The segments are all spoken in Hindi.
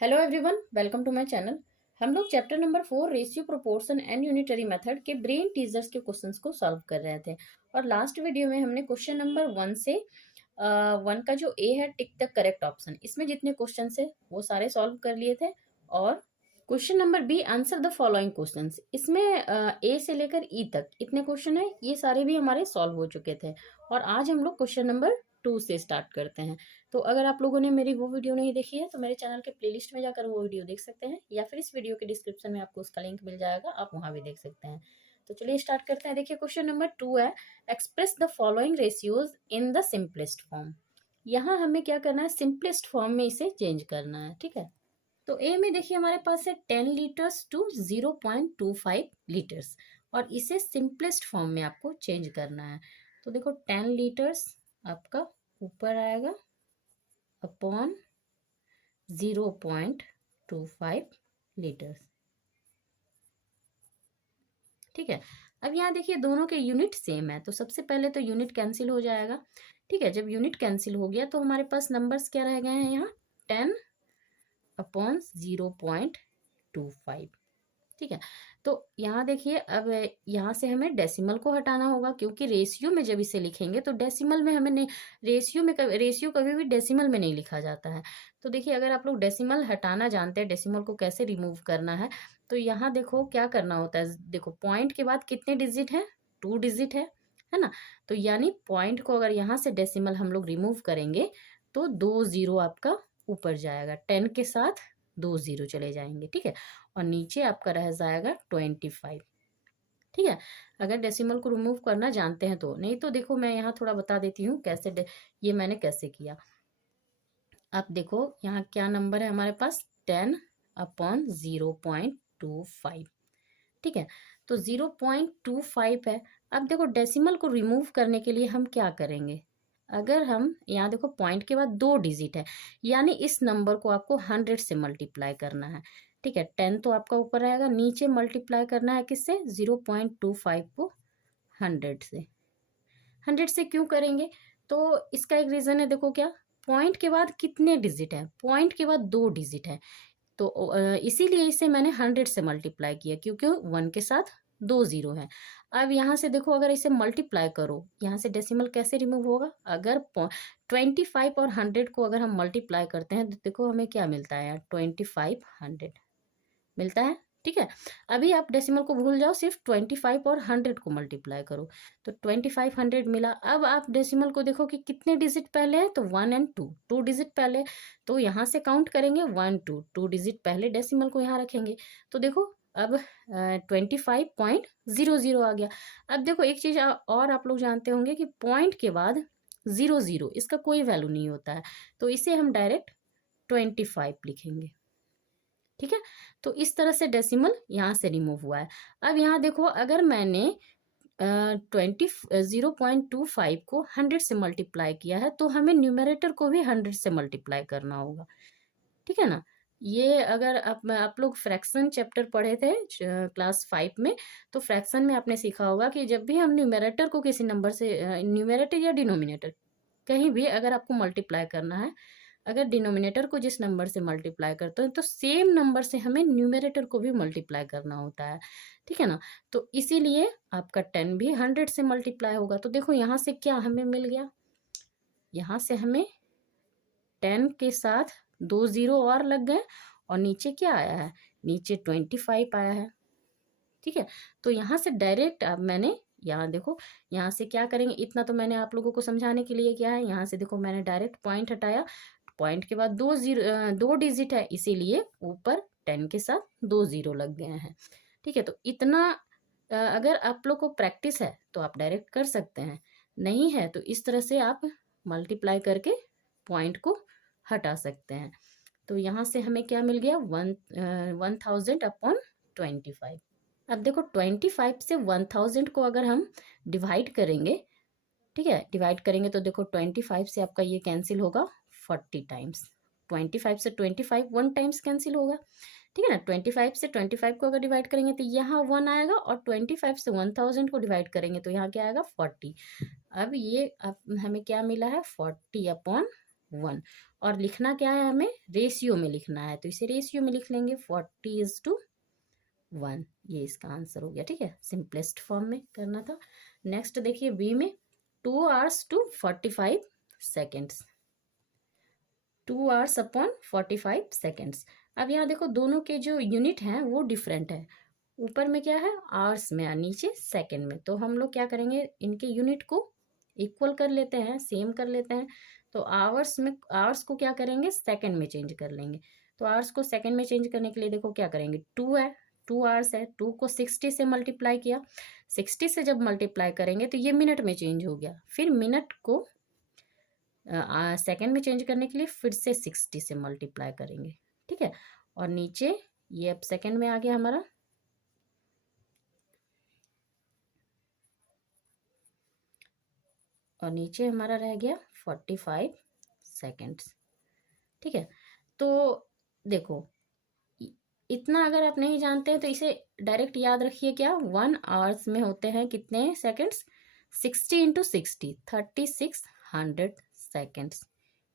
Hello everyone, welcome to my channel. हम लोग chapter number 4 ratio proportion and unitary method के ब्रेन टीजर्स के क्वेश्चंस को सॉल्व कर रहे थे। और लास्ट वीडियो में हमने क्वेश्चन नंबर 1 से 1 का जो ए है, टिक द करेक्ट ऑप्शन, इसमें जितने क्वेश्चन है वो सारे सॉल्व कर लिए थे। और question number B, answer the following questions, इसमें ए से लेकर ई तक इतने क्वेश्चन है, ये सारे भी हमारे सॉल्व हो चुके थे। और आज हम लोग क्वेश्चन नंबर 2 से स्टार्ट करते हैं। तो अगर आप लोगों ने मेरी वो वीडियो नहीं देखी है तो मेरे चैनल के प्लेलिस्ट में जाकर वो वीडियो देख सकते हैं, या फिर इस वीडियो के डिस्क्रिप्शन में आपको उसका लिंक मिल जाएगा, आप वहां भी देख सकते हैं। तो चलिए स्टार्ट करते हैं। देखिए क्वेश्चन नंबर 2 है, express the following ratios in the simplest form. यहाँ हमें क्या करना है, सिंपलेस्ट फॉर्म में इसे चेंज करना है। ठीक है, तो ए में देखिए हमारे पास है 10 लीटर्स टू 0.25 लीटर्स, और इसे सिंपलेस्ट फॉर्म में आपको चेंज करना है। तो देखो 10 लीटर्स आपका ऊपर आएगा अपॉन 0.25 लीटर्स। ठीक है, अब यहाँ देखिए दोनों के यूनिट सेम है, तो सबसे पहले तो यूनिट कैंसिल हो जाएगा। ठीक है, जब यूनिट कैंसिल हो गया तो हमारे पास नंबर्स क्या रह गए हैं, यहाँ 10 अपॉन 0.25। ठीक है, तो यहाँ देखिए अब यहाँ से हमें डेसिमल को हटाना होगा, क्योंकि रेशियो में जब इसे लिखेंगे तो डेसिमल में हमें नहीं, रेशियो कभी भी डेसिमल में नहीं लिखा जाता है। तो देखिए अगर आप लोग डेसिमल हटाना जानते हैं, डेसिमल को कैसे रिमूव करना है, तो यहाँ देखो क्या करना होता है। देखो पॉइंट के बाद कितने डिजिट है, 2 डिजिट है ना। तो यानी पॉइंट को अगर यहाँ से डेसिमल हम लोग रिमूव करेंगे तो 2 जीरो आपका ऊपर जाएगा, 10 के साथ 2 जीरो चले जाएंगे। ठीक है, और नीचे आपका रह जाएगा 25। ठीक है, अगर डेसिमल को रिमूव करना जानते हैं तो, नहीं तो देखो मैं यहाँ थोड़ा बता देती हूँ कैसे ये मैंने कैसे किया। अब देखो यहाँ क्या नंबर है हमारे पास, 10 अपॉन 0.25। ठीक है, तो 0.25 है। अब देखो डेसिमल को रिमूव करने के लिए हम क्या करेंगे, अगर हम यहाँ देखो पॉइंट के बाद 2 डिजिट है, यानी इस नंबर को आपको 100 से मल्टीप्लाई करना है। ठीक है, 10 तो आपका ऊपर रहेगा, नीचे मल्टीप्लाई करना है किससे, 0.25 को 100 से। 100 से क्यों करेंगे, तो इसका एक रीज़न है। देखो क्या, पॉइंट के बाद कितने डिजिट है, पॉइंट के बाद 2 डिजिट है, तो इसीलिए इसे मैंने 100 से मल्टीप्लाई किया, क्योंकि 1 के साथ 2 जीरो है। अब यहाँ से देखो अगर इसे मल्टीप्लाई करो, यहाँ से डेसिमल कैसे रिमूव होगा, अगर 25 और 100 को अगर हम मल्टीप्लाई करते हैं तो देखो हमें क्या मिलता है यार, 2500 मिलता है। ठीक है, अभी आप डेसिमल को भूल जाओ, सिर्फ 25 और 100 को मल्टीप्लाई करो तो 2500 मिला। अब आप डेसिमल को देखो कि कितने डिजिट पहले है, तो 1 और 2, 2 डिजिट पहले, तो यहाँ से काउंट करेंगे 1 2 डिजिट पहले डेसिमल को यहाँ रखेंगे। तो देखो अब 25.00 आ गया। अब देखो एक चीज और आप लोग जानते होंगे कि पॉइंट के बाद 00 इसका कोई वैल्यू नहीं होता है, तो इसे हम डायरेक्ट 25 लिखेंगे। ठीक है, तो इस तरह से डेसिमल यहाँ से रिमूव हुआ है। अब यहाँ देखो अगर मैंने 0.25 को 100 से मल्टीप्लाई किया है, तो हमें न्यूमरेटर को भी 100 से मल्टीप्लाई करना होगा। ठीक है ना, ये अगर आप लोग फ्रैक्शन चैप्टर पढ़े थे क्लास 5 में, तो फ्रैक्शन में आपने सीखा होगा कि जब भी हम न्यूमरेटर को किसी नंबर से, न्यूमरेटर या डिनोमिनेटर कहीं भी अगर आपको मल्टीप्लाई करना है, अगर डिनोमिनेटर को जिस नंबर से मल्टीप्लाई करते हैं तो सेम नंबर से हमें न्यूमरेटर को भी मल्टीप्लाई करना होता है। ठीक है ना, तो इसीलिए आपका 10 भी 100 से मल्टीप्लाई होगा। तो देखो यहाँ से क्या हमें मिल गया, यहाँ से हमें 10 के साथ 2 जीरो और लग गए, और नीचे क्या आया है, नीचे 25 आया है। ठीक है, तो यहाँ से डायरेक्ट अब मैंने यहाँ देखो, यहाँ से क्या करेंगे, इतना तो मैंने आप लोगों को समझाने के लिए किया है। यहाँ से देखो मैंने डायरेक्ट पॉइंट हटाया, पॉइंट के बाद 2 डिजिट है, इसीलिए ऊपर 10 के साथ 2 जीरो लग गए हैं। ठीक है, तो इतना अगर आप लोग को प्रैक्टिस है तो आप डायरेक्ट कर सकते हैं, नहीं है तो इस तरह से आप मल्टीप्लाई करके पॉइंट को हटा सकते हैं। तो यहाँ से हमें क्या मिल गया, 1000 अपॉन 25। अब देखो 25 से 1000 को अगर हम डिवाइड करेंगे, ठीक है, डिवाइड करेंगे तो देखो 25 से आपका ये कैंसिल होगा 40 टाइम्स, 25 से 25 1 टाइम्स कैंसिल होगा। ठीक है ना, 25 से 25 को अगर डिवाइड करेंगे तो यहाँ 1 आएगा, और 25 से 1000 को डिवाइड करेंगे तो यहाँ क्या आएगा, 40। अब ये अब हमें क्या मिला है, 40 अपॉन 1। और लिखना क्या है, हमें रेशियो में लिखना है, तो इसे रेशियो में लिख लेंगे 40:1। ये इसका आंसर हो गया। ठीक है, सिंपलेस्ट फॉर्म में करना था। नेक्स्ट देखिए बी में 2 hours to 45 seconds, 2 hours upon 45 seconds। अब यहाँ देखो दोनों के जो यूनिट हैं वो डिफरेंट है। ऊपर में क्या है आवर्स में, नीचे सेकंड में। तो हम लोग क्या करेंगे, इनके यूनिट को इक्वल कर लेते हैं, सेम कर लेते हैं। तो आवर्स में, आवर्स को क्या करेंगे सेकंड में चेंज कर लेंगे। तो आवर्स को सेकंड में चेंज करने के लिए देखो क्या करेंगे, 2 है, 2 आवर्स है, 2 को 60 से मल्टीप्लाई किया, 60 से जब मल्टीप्लाई करेंगे तो ये मिनट में चेंज हो गया। फिर मिनट को सेकंड में चेंज करने के लिए फिर से 60 से मल्टीप्लाई करेंगे। ठीक है, और नीचे ये अब सेकंड में आ गया हमारा, और नीचे हमारा रह गया 45 सेकेंड्स। ठीक है, तो देखो इतना अगर आप नहीं जानते हैं तो इसे डायरेक्ट याद रखिए, क्या 1 आवर्स में होते हैं कितने सेकेंड्स, 60 इंटू 60, 3600 सेकेंड्स।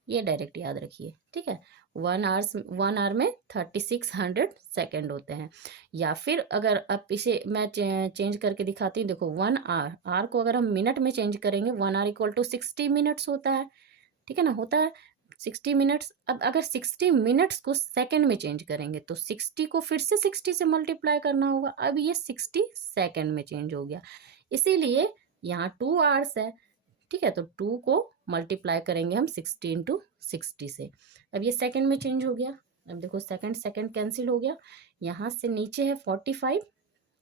ये डायरेक्ट याद रखिए। ठीक है, 1 आवर में 3600 सेकेंड होते हैं। या फिर अगर आप इसे मैं चेंज करके दिखाती हूँ, देखो 1 आवर, आर को अगर हम मिनट में चेंज करेंगे, 1 आवर इक्वल टू 60 मिनट्स होता है। ठीक है ना, होता है 60 मिनट्स। अब अगर 60 मिनट्स को सेकंड में चेंज करेंगे तो 60 को फिर से 60 से मल्टीप्लाई करना होगा। अब ये 60 सेकंड में चेंज हो गया, इसीलिए यहाँ 2 आवर्स है। ठीक है, तो 2 को मल्टीप्लाई करेंगे हम 60 इंटू 60 से। अब ये सेकंड में चेंज हो गया। अब देखो सेकंड सेकंड कैंसिल हो गया, यहाँ से नीचे है 45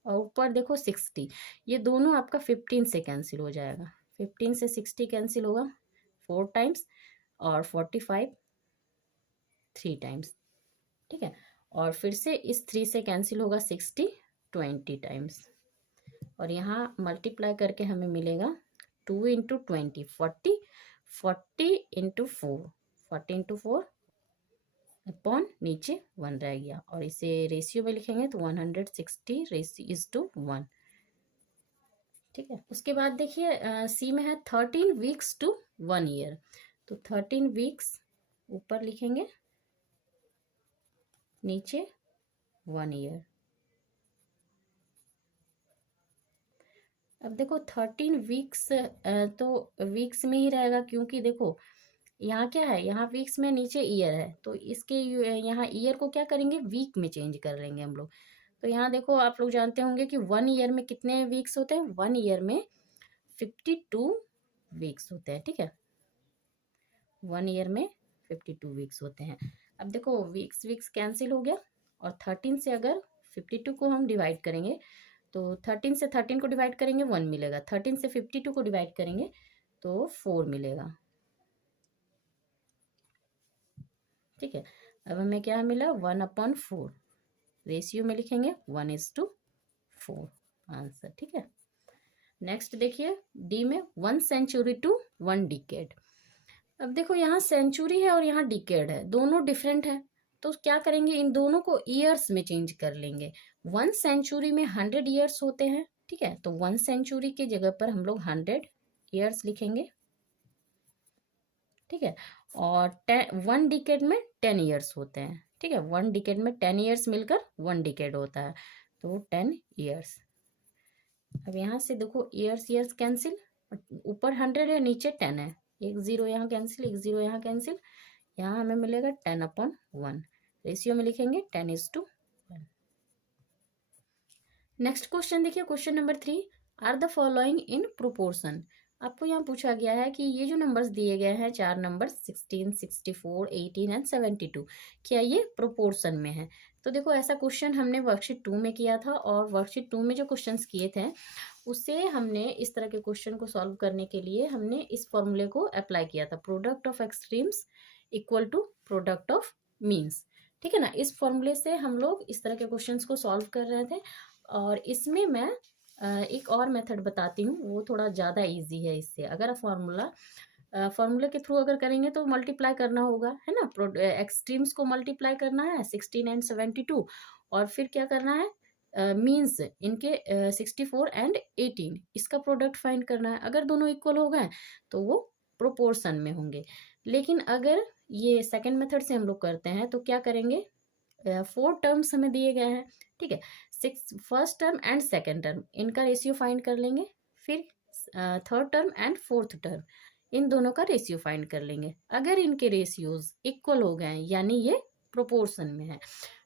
और ऊपर देखो 60, ये दोनों आपका 15 से कैंसिल हो जाएगा। 15 से 60 कैंसिल होगा 4 टाइम्स, और 45 3 टाइम्स। ठीक है, और फिर से इस 3 से कैंसिल होगा 60 20 टाइम्स, और यहाँ मल्टीप्लाई करके हमें मिलेगा 2 इंटू 20 40, 40 इंटू 4, 40 इंटू 4 अपॉन नीचे 1 रह गया, और इसे रेशियो में लिखेंगे तो 160 रेशियो/1। ठीक है, उसके बाद देखिए सी में है 13 वीक्स टू 1 ईयर। तो 13 वीक्स ऊपर लिखेंगे, नीचे 1 ईयर। अब देखो 13 वीक्स तो वीक्स में ही रहेगा, क्योंकि देखो यहाँ क्या है, यहाँ वीक्स में नीचे ईयर है, तो इसके यहाँ ईयर को क्या करेंगे वीक में चेंज कर लेंगे हम लोग। तो यहाँ देखो आप लोग जानते होंगे कि 1 ईयर में कितने वीक्स होते हैं, 1 ईयर में 52 वीक्स होते हैं। ठीक है, 1 ईयर में 52 वीक्स होते हैं। अब देखो वीक्स वीक्स कैंसिल हो गया, और 13 से अगर 52 को हम डिवाइड करेंगे तो 13 से 13 को डिवाइड करेंगे 1 मिलेगा, 13 से 52 को डिवाइड करेंगे तो 4 मिलेगा। ठीक है, अब हमें क्या मिला 1/4, रेशियो में लिखेंगे 1:4 आंसर। ठीक है, नेक्स्ट देखिए डी में 1 सेंचुरी टू 1 डिकेड। अब देखो यहाँ सेंचुरी है और यहाँ डिकेड है, दोनों डिफरेंट है, तो क्या करेंगे इन दोनों को ईयर्स में चेंज कर लेंगे। 1 सेंचुरी में 100 ईयर्स होते हैं। ठीक है, तो 1 सेंचुरी के जगह पर हम लोग 100 ईयर्स लिखेंगे। ठीक है, और 1 डिकेड में 10 ईयर्स होते हैं। ठीक है, 1 डिकेड में 10 ईयर्स मिलकर 1 डिकेड होता है, तो 10 ईयर्स। अब यहाँ से देखो ईयर्स ईयर्स कैंसिल, ऊपर 100 है नीचे 10 है, एक जीरो यहाँ कैंसिल, एक जीरो यहाँ कैंसिल, यहाँ हमें मिलेगा 10/1। रेशियो में लिखेंगे 10:1। नेक्स्ट क्वेश्चन देखिए, question number 3, are the following in proportion. आपको यहाँ पूछा गया है कि ये जो नंबर्स दिए गए हैं, 4 नंबर 16, 64, 18 एंड 72, क्या ये प्रोपोर्शन में है। तो देखो ऐसा क्वेश्चन हमने वर्कशीट 2 में किया था, और वर्कशीट 2 में जो क्वेश्चंस किए थे उससे हमने इस तरह के क्वेश्चन को सॉल्व करने के लिए हमने इस फॉर्मूले को अप्लाई किया था, product of extremes equal to product of means. ठीक है ना, इस फॉर्मूले से हम लोग इस तरह के क्वेश्चंस को सॉल्व कर रहे थे। और इसमें मैं एक और मेथड बताती हूँ, वो थोड़ा ज़्यादा इजी है। इससे अगर फॉर्मूले के थ्रू अगर करेंगे तो मल्टीप्लाई करना होगा, है ना, एक्सट्रीम्स को मल्टीप्लाई करना है 16 एंड 72, और फिर क्या करना है मीन्स इनके 64 एंड 18, इसका प्रोडक्ट फाइंड करना है। अगर दोनों इक्वल हो गए तो वो प्रोपोर्शन में होंगे। लेकिन अगर ये सेकंड मेथड से हम लोग करते हैं तो क्या करेंगे, 4 टर्म्स हमें दिए गए हैं, ठीक है। First term and second term इनका रेशियो फाइंड कर लेंगे, फिर third term and fourth term in दोनों का रेशियो फाइंड कर लेंगे। अगर इनके रेशियोज इक्वल हो गए यानी ये प्रोपोर्शन में है,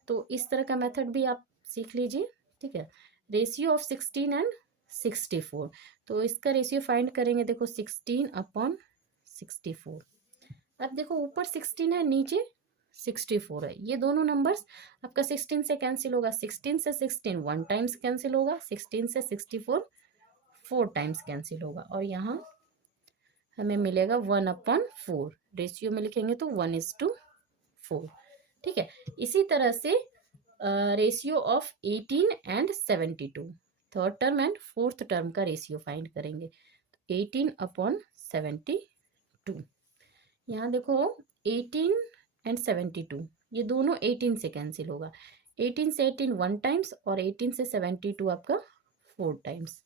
तो इस तरह का मेथड भी आप सीख लीजिए, ठीक है। रेशियो ऑफ 16 एंड 64, तो इसका रेशियो फाइंड करेंगे, देखो 16/64। अब देखो ऊपर 16 है, नीचे 64 है, ये दोनों नंबर्स आपका 16 से कैंसिल होगा, 16 से 16 1 टाइम्स कैंसिल होगा, 16 से 64 4 टाइम्स कैंसिल होगा, और यहाँ हमें मिलेगा 1/4। रेशियो में लिखेंगे तो 1:4, ठीक है। इसी तरह से ratio of 18 and 72, third term and fourth term का रेशियो फाइंड करेंगे, 18/72। यहाँ देखो 18 एंड 72 ये दोनों 18 से कैंसिल होगा, 18 से 18 1 टाइम्स और 18 से 72 आपका 4 टाइम्स,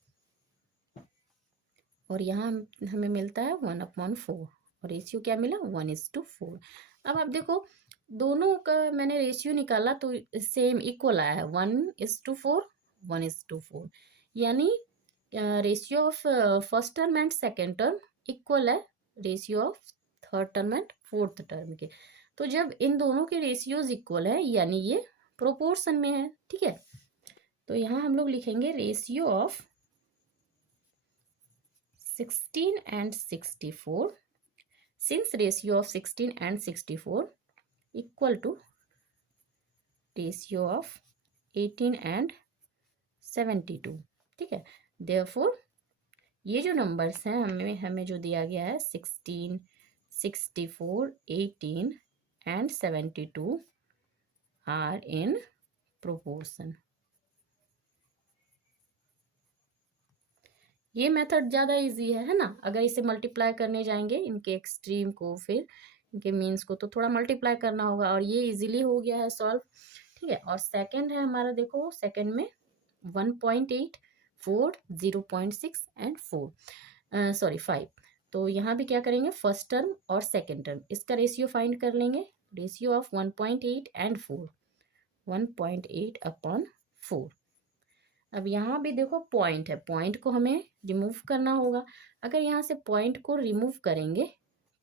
और यहाँ हमें मिलता है 1/4, और रेशियो क्या मिला 1:4। अब आप देखो दोनों का मैंने रेशियो निकाला तो सेम इक्वल आया है, 1:4 1:4, यानी ratio of first term and second term equal है ratio of third term and fourth term के। तो जब इन दोनों के रेशियोज इक्वल है यानी ये प्रोपोर्शन में है, ठीक है। तो यहाँ हम लोग लिखेंगे ratio of 16 and 64, since ratio of 16 and 64 equal to ratio of 18 and 72, ठीक है। therefore ये जो नंबर्स हैं हमें जो दिया गया है 16 64 18 and 72 are in proportion। ये मेथड ज़्यादा इजी है ना। अगर इसे मल्टीप्लाई करने जाएंगे इनके एक्सट्रीम को, फिर इनके मीन्स को, तो थोड़ा मल्टीप्लाई करना होगा, और ये इजीली हो गया है सॉल्व, ठीक है। और सेकंड है हमारा, देखो सेकंड में 1.8 4 0.6 एंड 5, तो यहाँ भी क्या करेंगे, फर्स्ट टर्म और सेकेंड टर्म इसका रेशियो फाइंड कर लेंगे, रेशियो ऑफ 1.8 एंड 4, 1.8/4। अब यहाँ भी देखो पॉइंट है, पॉइंट को हमें रिमूव करना होगा। अगर यहाँ से पॉइंट को रिमूव करेंगे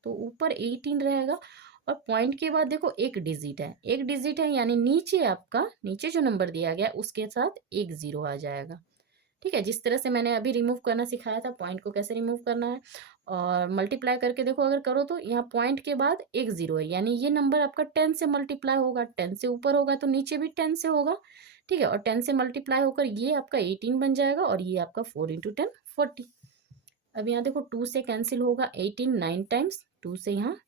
तो ऊपर 18 रहेगा, और पॉइंट के बाद देखो एक डिजिट है, एक डिजिट है यानी नीचे आपका, नीचे जो नंबर दिया गया उसके साथ एक 0 आ जाएगा, ठीक है। जिस तरह से मैंने अभी रिमूव करना सिखाया था, पॉइंट को कैसे रिमूव करना है, और मल्टीप्लाई करके देखो अगर करो तो यहाँ पॉइंट के बाद एक 0 है, यानी ये नंबर आपका 10 से मल्टीप्लाई होगा, 10 से ऊपर होगा तो नीचे भी 10 से होगा, ठीक है। और 10 से मल्टीप्लाई होकर ये आपका 18 बन जाएगा, और ये आपका 4 × 10 40। अब यहाँ देखो 2 से कैंसिल होगा, 18 9 टाइम्स, 2 से यहाँ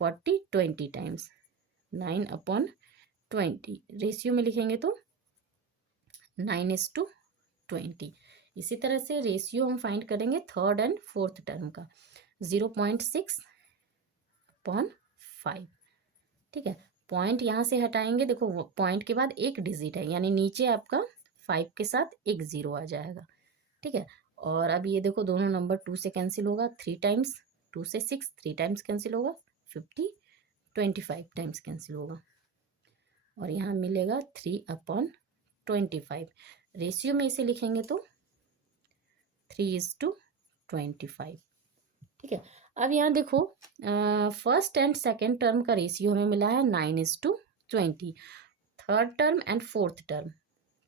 40 20 टाइम्स, 9/20। रेशियो में लिखेंगे तो 9:20। इसी तरह से रेशियो हम फाइंड करेंगे थर्ड एंड फोर्थ टर्म का, 0.6/5, ठीक है। पॉइंट यहाँ से हटाएंगे, देखो पॉइंट के बाद एक डिजिट है यानी नीचे आपका 5 के साथ एक 0 आ जाएगा, ठीक है। और अब ये देखो दोनों नंबर 2 से कैंसिल होगा 3 टाइम्स, 2 से 6 3 टाइम्स कैंसिल होगा, 50 25 टाइम्स कैंसिल होगा, और यहाँ मिलेगा 3/25। रेशियो में इसे लिखेंगे तो 3:25, ठीक है। अब यहाँ देखो फर्स्ट एंड सेकेंड टर्म का रेशियो हमें मिला है 9:20, third term and fourth term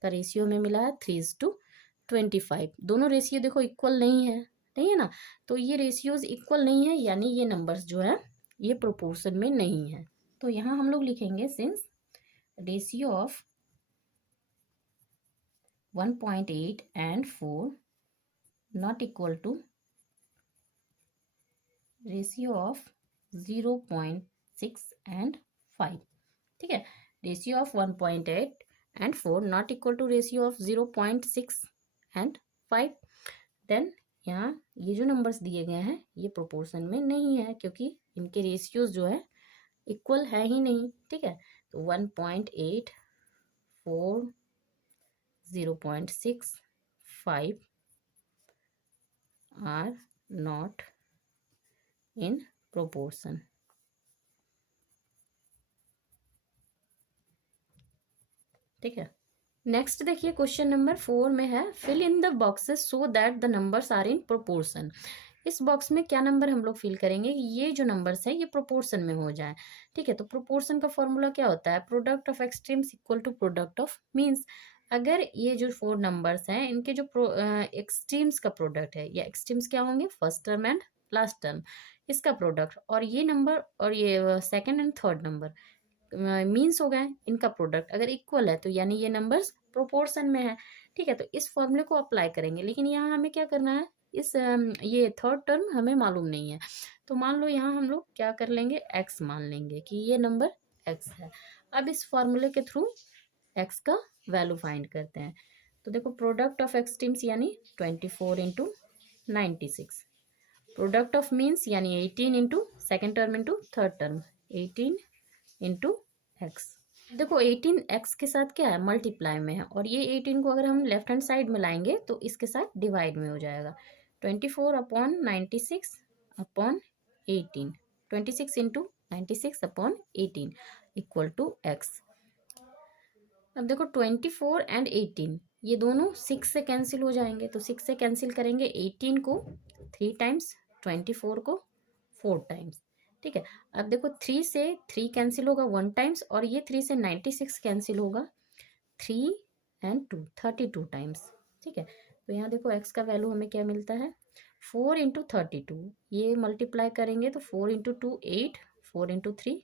का रेशियो हमें मिला है 3:25। दोनों रेशियो देखो इक्वल नहीं है, नहीं है ना, तो ये रेशियोज इक्वल नहीं है यानी ये नंबर्स जो है ये प्रोपोर्शन में नहीं है। तो यहाँ हम लोग लिखेंगे since ratio of 1.8 and 4 not equal to ratio of 0.6 and 5, ठीक है। Ratio of 1.8 and 4 not equal to ratio of 0.6 and 5, then यहाँ ये जो नंबर्स दिए गए हैं ये प्रोपोर्शन में नहीं है क्योंकि इनके रेशियोज जो है इक्वल है ही नहीं, ठीक है। तो 1.8 4 0.6 5 are not in proportion। ठीक है। नेक्स्ट देखिए क्वेश्चन नंबर 4 में है fill in the boxes so that the numbers are in proportion. इस बॉक्स में क्या नंबर हम लोग फिल करेंगे, ये जो नंबर्स है ये प्रोपोर्शन में हो जाए। ठीक है, तो प्रोपोर्शन का फॉर्मूला क्या होता है, product of extremes equal to product of means. अगर ये जो 4 नंबर्स हैं इनके जो एक्सट्रीम्स का प्रोडक्ट है, या एक्सट्रीम्स क्या होंगे, first term and last term, इसका प्रोडक्ट, और ये नंबर और ये second and third number means हो गए, इनका प्रोडक्ट अगर इक्वल है तो यानी ये नंबर्स प्रोपोर्शन में है। ठीक है, तो इस फॉर्मूले को अप्लाई करेंगे, लेकिन यहाँ हमें क्या करना है, इस ये थर्ड टर्म हमें मालूम नहीं है, तो मान लो यहाँ हम लोग क्या कर लेंगे, एक्स मान लेंगे कि ये नंबर एक्स है। अब इस फॉर्मूले के थ्रू एक्स का वैल्यू फाइंड करते हैं। तो देखो प्रोडक्ट ऑफ एक्सट्रीम्स यानी 24 इंटू 96, प्रोडक्ट ऑफ मीन्स यानी 18 into second term into third term 18 into x. देखो 18 एक्स के साथ क्या है, मल्टीप्लाई में है, और ये 18 को अगर हम लेफ्ट हैंड साइड में लाएंगे तो इसके साथ डिवाइड में हो जाएगा। 24 upon 96 upon 18, 26 into 96 upon 18 equal to X. अब देखो 24 एंड 18 ये दोनों 6 से कैंसिल हो जाएंगे, तो 6 से कैंसिल करेंगे 18 को 3 टाइम्स, 24 को 4 टाइम्स। ठीक है, अब देखो 3 से 3 कैंसिल होगा 1 टाइम्स, और ये 3 से 96 कैंसिल होगा 3 एंड 2 32 टाइम्स। ठीक है, तो यहाँ देखो एक्स का वैल्यू हमें क्या मिलता है, 4 इंटू 32, ये मल्टीप्लाई करेंगे तो 4 into 2 8, 4 into 3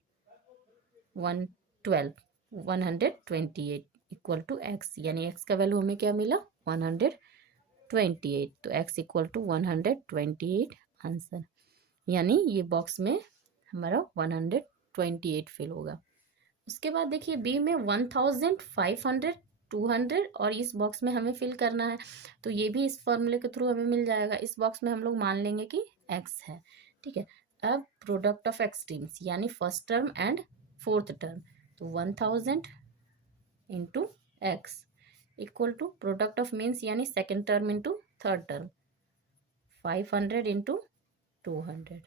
112, 128 equal to X, यानी एक्स का वैल्यू हमें क्या मिला 128, तो एक्स इक्वल टू 128 आंसर, यानी ये बॉक्स में हमारा 128 फिल होगा। उसके बाद देखिए बी में 1000, 500, 200 और इस बॉक्स में हमें फिल करना है, तो ये भी इस फॉर्मूले के थ्रू हमें मिल जाएगा। इस बॉक्स में हम लोग मान लेंगे कि एक्स है। ठीक है, अब प्रोडक्ट ऑफ एक्सट्रीम्स यानी first term and fourth term, तो 1000 into x equal to product of means यानी second term into third term 500 into 200।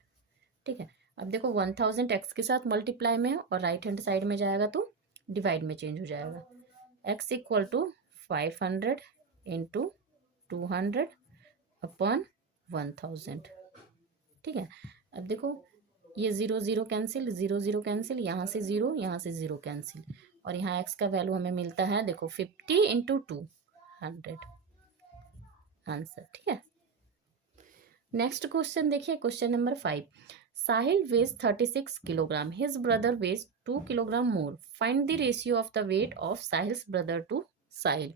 ठीक है, अब देखो 1000 एक्स के साथ मल्टीप्लाई में है और राइट हैंड साइड में जाएगा तो डिवाइड में चेंज हो जाएगा। X equal to 500 into 200 upon 1000। ठीक है, अब देखो ये 0 0 कैंसिल, 0 0 कैंसिल, यहाँ से 0, यहाँ से 0 कैंसिल, और यहाँ एक्स का वैल्यू हमें मिलता है देखो 50 इंटू 200 आंसर। ठीक है, नेक्स्ट क्वेश्चन देखिए question number 5, Sahil weighs 36 kilogram, his brother weighs 2 kilogram more, find the ratio of the weight of Sahil's brother to Sahil.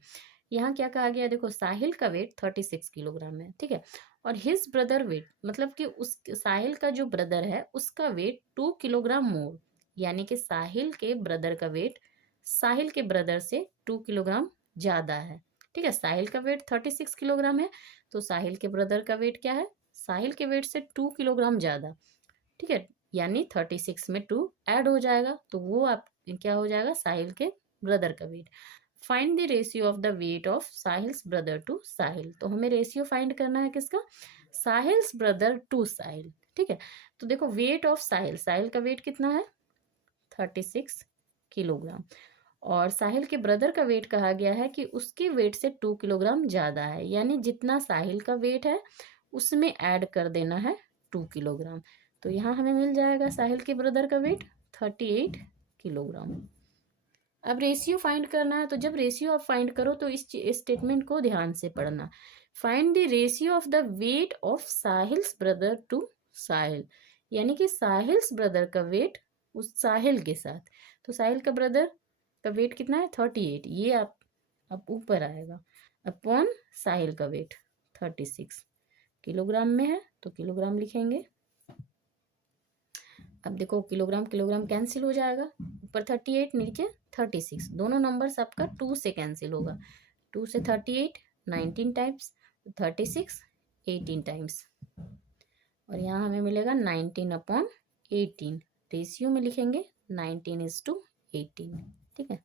यहाँ क्या कहा गया, देखो साहिल का वेट 36 किलोग्राम है। ठीक है, और हिज ब्रदर वेट मतलब कि उस साहिल का जो ब्रदर है उसका वेट 2 किलोग्राम मोर, यानी कि साहिल के ब्रदर का वेट साहिल के ब्रदर से 2 किलोग्राम ज्यादा है। ठीक है, साहिल का वेट 36 किलोग्राम है, तो साहिल के ब्रदर का वेट क्या है, साहिल के वेट से 2 किलोग्राम ज्यादा। ठीक है, यानी 36 में 2 ऐड हो जाएगा, तो वो आप क्या हो जाएगा, साहिल के ब्रदर का weight. Find the ratio of the weight of Sahil's brother to Sahil, तो हमें रेशियो फाइंड करना है किसका, साहिल्स ब्रदर टू साहिल। ठीक है, तो देखो वेट ऑफ साहिल, साहिल का वेट कितना है 36 किलोग्राम, और साहिल के ब्रदर का वेट कहा गया है कि उसके वेट से 2 किलोग्राम ज्यादा है, यानी जितना साहिल का वेट है उसमें ऐड कर देना है 2 किलोग्राम। तो यहाँ हमें मिल जाएगा साहिल के ब्रदर का वेट 38 किलोग्राम। अब रेशियो फाइंड करना है, तो जब रेशियो आप फाइंड करो तो इस स्टेटमेंट को ध्यान से पढ़ना, find the ratio of the weight of Sahil's brother to Sahil, यानी कि साहिल्स ब्रदर का वेट उस साहिल के साथ, तो साहिल का ब्रदर का वेट कितना है 38, ये आप ऊपर आएगा, अपॉन साहिल का वेट 36 किलोग्राम में है तो किलोग्राम लिखेंगे। अब देखो किलोग्राम किलोग्राम कैंसिल हो जाएगा, ऊपर 38 नीचे 36, दोनों नंबर्स आपका 2 से कैंसिल होगा, 2 से 38 19 टाइम्स, 36 18 टाइम्स, और यहाँ हमें मिलेगा 19 अपॉन 18, रेशियो में लिखेंगे 19:18। ठीक है,